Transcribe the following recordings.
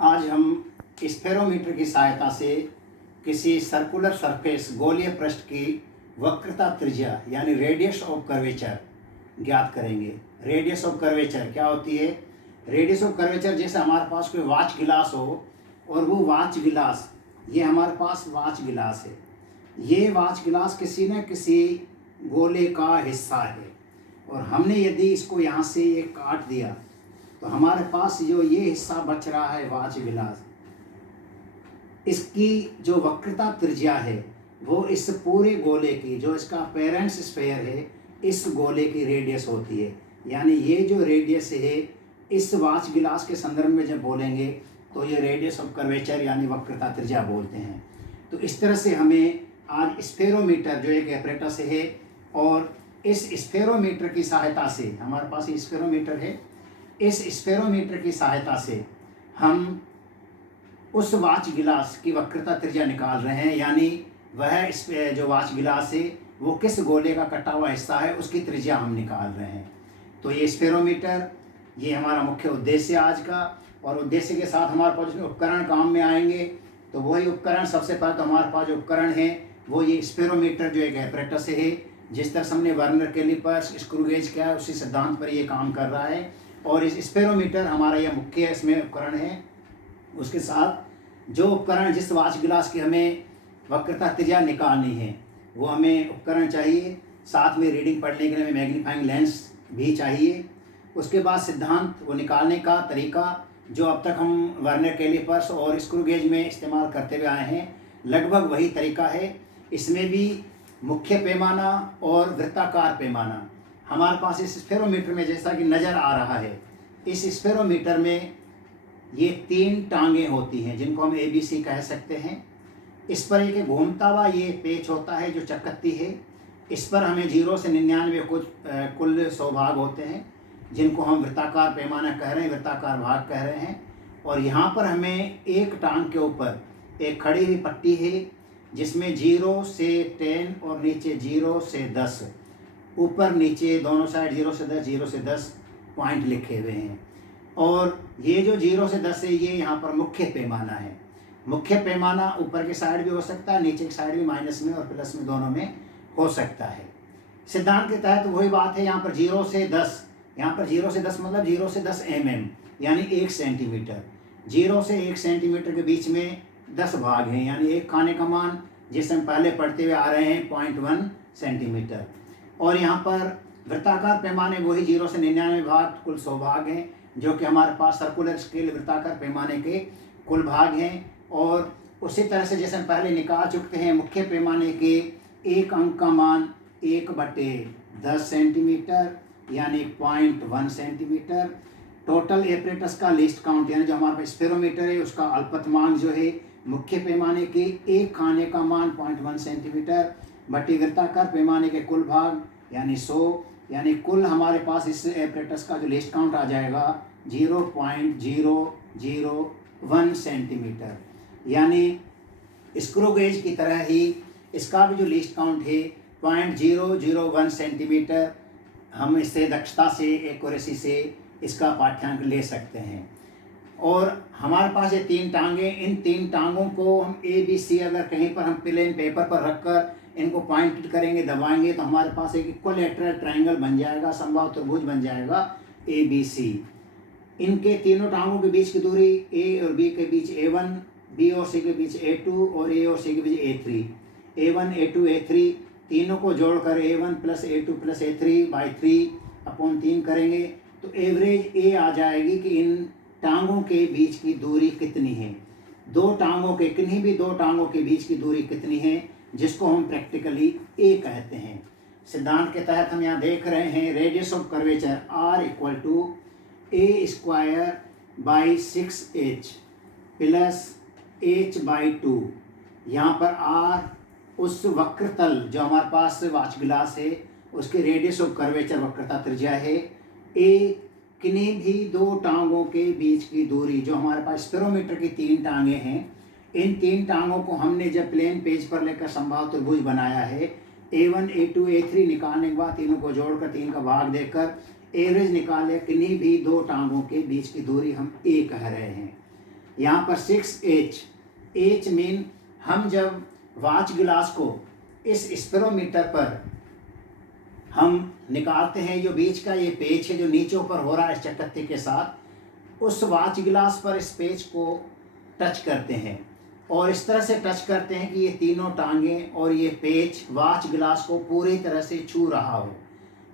आज हम स्फेरोमीटर की सहायता से किसी सर्कुलर सरफेस गोलीय पृष्ठ की वक्रता त्रिज्या यानी रेडियस ऑफ कर्वेचर ज्ञात करेंगे। रेडियस ऑफ कर्वेचर क्या होती है? रेडियस ऑफ कर्वेचर जैसे हमारे पास कोई वाच गिलास हो और वो वाच गिलास, ये हमारे पास वाच गिलास है, ये वाच गिलास किसी न किसी गोले का हिस्सा है और हमने यदि इसको यहाँ से ये काट दिया तो हमारे पास जो ये हिस्सा बच रहा है वाच गिलास, इसकी जो वक्रता त्रिज्या है वो इस पूरे गोले की, जो इसका पेरेंट्स स्फेयर है, इस गोले की रेडियस होती है। यानी ये जो रेडियस है इस वाच गिलास के संदर्भ में जब बोलेंगे तो ये रेडियस ऑफ कर्वेचर यानी वक्रता त्रिज्या बोलते हैं। तो इस तरह से हमें आज स्फेरोमीटर जो एक एपरेटस है और इस स्फेरोमीटर की सहायता से, हमारे पास ये स्फेरोमीटर है, इस स्फेरोमीटर की सहायता से हम उस वाच गिलास की वक्रता त्रिज्या निकाल रहे हैं। यानी वह इस जो वाच गिलास है वो किस गोले का कटा हुआ हिस्सा है उसकी त्रिज्या हम निकाल रहे हैं। तो ये स्फेरोमीटर, ये हमारा मुख्य उद्देश्य आज का। और उद्देश्य के साथ हमारे पास उपकरण काम में आएंगे। तो वही उपकरण, सबसे पहले तो हमारे पास जो उपकरण है वो ये स्फेरोमीटर जो एक एपरेटस है, जिस तरह से हमने वर्नर कैलिपर्स, स्क्रू गेज किया है उसी सिद्धांत पर ये काम कर रहा है। और इस स्फेरोमीटर हमारा यह मुख्य इसमें उपकरण है। उसके साथ जो उपकरण, जिस वाच गिलास की हमें वक्रता त्रिज्या निकालनी है वो हमें उपकरण चाहिए, साथ में रीडिंग पढ़ने के लिए हमें मैग्नीफाइंग लेंस भी चाहिए। उसके बाद सिद्धांत, वो निकालने का तरीका जो अब तक हम वर्नर कैलिपर्स और स्क्रू गेज में इस्तेमाल करते हुए आए हैं, लगभग वही तरीका है। इसमें भी मुख्य पैमाना और वृत्ताकार पैमाना हमारे पास इस स्फेरोमीटर में जैसा कि नज़र आ रहा है, इस स्फेरोमीटर में ये 3 टांगें होती हैं जिनको हम ABC कह सकते हैं। इस पर एक घूमता हुआ ये पेच होता है जो चकत्ती है। इस पर हमें 0 से 99 कुल 100 भाग होते हैं जिनको हम वृत्ताकार पैमाना कह रहे हैं, वृत्ताकार भाग कह रहे हैं। और यहाँ पर हमें एक टांग के ऊपर एक खड़ी हुई पट्टी है जिसमें 0 से 10 और नीचे 0 से 10, ऊपर नीचे दोनों साइड 0 से 10, 0 से 10 पॉइंट लिखे हुए हैं। और ये जो 0 से 10 है ये यहाँ पर मुख्य पैमाना है। मुख्य पैमाना ऊपर के साइड भी हो सकता है, नीचे की साइड भी माइनस में और प्लस में दोनों में हो सकता है। सिद्धांत के तहत वही बात है। यहाँ पर 0 से 10, यहाँ पर 0 से 10 मतलब 0 से 10 mm यानी 1 सेंटीमीटर। 0 से 1 सेंटीमीटर के बीच में 10 भाग हैं, यानी एक खाने का मान जिसे हम पहले पढ़ते हुए आ रहे हैं 0.1 सेंटीमीटर। और यहाँ पर वृत्ताकार पैमाने वही 0 से 99 भाग कुल 100 भाग हैं जो कि हमारे पास सर्कुलर स्केल वृत्ताकार पैमाने के कुल भाग हैं। और उसी तरह से जैसे हम पहले निकाल चुके हैं, मुख्य पैमाने के एक अंक का मान 1/10 सेंटीमीटर यानी 0.1 सेंटीमीटर। टोटल एपरेटस का लिस्ट काउंट यानी जो हमारे पास स्फेरोमीटर है उसका अल्पतमांक जो है मुख्य पैमाने के एक खाने का मान 0.1 सेंटीमीटर बटी वृत्ताकार पैमाने के कुल भाग यानी 100, यानी कुल हमारे पास इस एपरेटस का जो लिस्ट काउंट आ जाएगा 0.001 सेंटीमीटर। यानी स्क्रू गेज की तरह ही इसका भी जो लिस्ट काउंट है 0.001 सेंटीमीटर। हम इससे दक्षता से, एक्यूरेसी से इसका पाठ्यांक ले सकते हैं। और हमारे पास ये 3 टांगें, इन 3 टांगों को हम ABC अगर कहीं पर हम प्लेन पेपर पर रखकर इनको पॉइंट करेंगे, दबाएंगे तो हमारे पास एक इक्विलैटरल ट्रायंगल बन जाएगा, समबाहु त्रिभुज बन जाएगा ABC। इनके तीनों टांगों के बीच की दूरी A और B के बीच A1, B और C के बीच A2 और A और C के बीच A3। A1, A2, A3 तीनों को जोड़कर A1 + A2 + A3/3 करेंगे तो एवरेज A आ जाएगी कि इन टांगों के बीच की दूरी कितनी है, किन्हीं भी दो टांगों के बीच की दूरी कितनी है, जिसको हम प्रैक्टिकली A कहते हैं। सिद्धांत के तहत हम यहाँ देख रहे हैं radius of curvature R = A²/6h + h/2। यहाँ पर R उस वक्रतल जो हमारे पास वाच गिलास है उसके रेडियस ऑफ कर्वेचर वक्रता त्रिज्या है। A किन्हीं भी 2 टांगों के बीच की दूरी, जो हमारे पास स्फेरोमीटर की 3 टांगें हैं, इन 3 टांगों को हमने जब प्लेन पेज पर लेकर समबाहु त्रिभुज बनाया है, A1, A2, A3 निकालने के बाद तीनों को जोड़कर 3 का भाग देकर एवरेज निकाले, किन्हीं भी 2 टांगों के बीच की दूरी हम A कह रहे हैं। यहाँ पर 6H, H मीन हम जब वाच गिलास को इस स्पेरोमीटर पर हम निकालते हैं, जो बीच का ये पेच है जो नीचे ऊपर हो रहा है इस चकत्ते के साथ, उस वाच गिलास पर इस पेच को टच करते हैं और इस तरह से टच करते हैं कि ये तीनों टांगें और ये पेच वाच गिलास को पूरी तरह से छू रहा हो।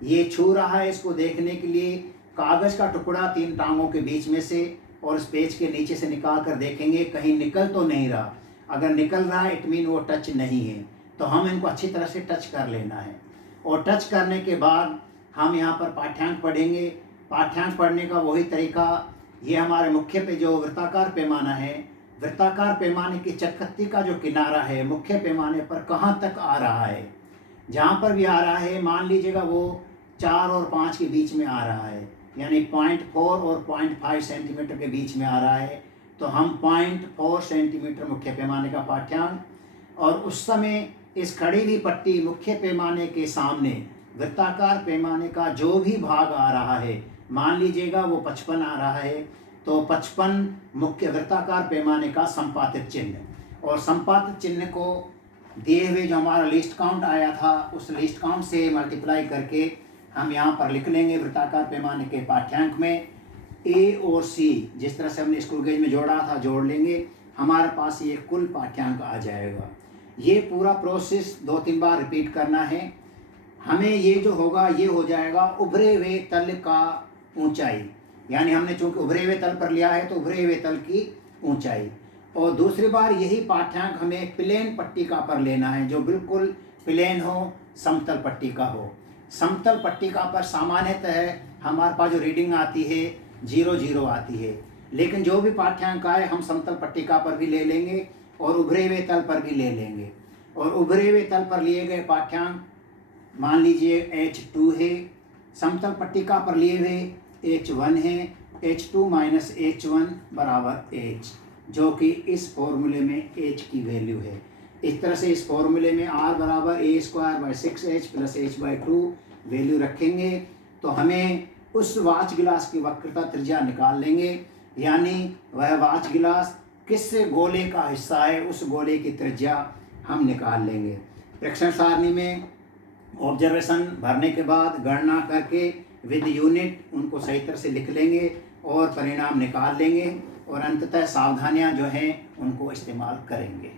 ये छू रहा है, इसको देखने के लिए कागज़ का टुकड़ा 3 टांगों के बीच में से और इस पेच के नीचे से निकाल कर देखेंगे कहीं निकल तो नहीं रहा। अगर निकल रहा है इट मीन वो टच नहीं है, तो हम इनको अच्छी तरह से टच कर लेना है। और टच करने के बाद हम यहाँ पर पाठ्यांक पढ़ेंगे। पाठ्यांक पढ़ने का वही तरीका, ये हमारे मुख्य पे जो वृत्ताकार पैमाना है, वृत्ताकार पैमाने की चकत्ती का जो किनारा है मुख्य पैमाने पर कहाँ तक आ रहा है, जहाँ पर भी आ रहा है मान लीजिएगा वो 4 और 5 के बीच में आ रहा है, यानी 0.4 और 0.5 सेंटीमीटर के बीच में आ रहा है, तो हम 0.4 सेंटीमीटर मुख्य पैमाने का पाठ्यांक, और उस समय इस खड़ी हुई पट्टी मुख्य पैमाने के सामने वृत्ताकार पैमाने का जो भी भाग आ रहा है, मान लीजिएगा वो 55 आ रहा है, तो 55 मुख्य वृत्ताकार पैमाने का संपातित चिन्ह, और संपातित चिन्ह को दिए हुए जो हमारा लिस्ट काउंट आया था उस लिस्ट काउंट से मल्टीप्लाई करके हम यहाँ पर लिख लेंगे वृत्ताकार पैमाने के पाठ्यांक में ए और सी, जिस तरह से हमने स्क्रू गेज में जोड़ा था जोड़ लेंगे, हमारे पास ये कुल पाठ्यांक आ जाएगा। ये पूरा प्रोसेस 2-3 बार रिपीट करना है। हमें ये जो होगा ये हो जाएगा उभरे हुए तल का ऊंचाई, यानी हमने चूंकि उभरे हुए तल पर लिया है तो उभरे हुए तल की ऊंचाई, और दूसरी बार यही पाठ्यांक हमें प्लेन पट्टिका पर लेना है, जो बिल्कुल प्लेन हो, समतल पट्टिका हो। समतल पट्टिका पर सामान्यतः हमारे पास जो रीडिंग आती है 0-0 आती है, लेकिन जो भी पाठ्यांक आए हम समतल पट्टिका पर भी ले लेंगे और उभरे हुए तल पर भी ले लेंगे। और उभरे हुए तल पर लिए गए पाठ्यांक मान लीजिए H2 है, समतल पट्टिका पर लिए हुए H1 है, H2 माइनस H1 बराबर H, जो कि इस फॉर्मूले में H की वैल्यू है। इस तरह से इस फॉर्मूले में R बराबर A²/6H प्लस H/2 वैल्यू रखेंगे, तो हमें उस वाच गिलास की वक्रता त्रिज्या निकाल लेंगे, यानी वह वाच गिलास किस गोले का हिस्सा है उस गोले की त्रिज्या हम निकाल लेंगे। प्रेक्षण सारणी में ऑब्जर्वेशन भरने के बाद गणना करके विद यूनिट उनको सही तरह से लिख लेंगे और परिणाम निकाल लेंगे, और अंततः सावधानियां जो हैं उनको इस्तेमाल करेंगे।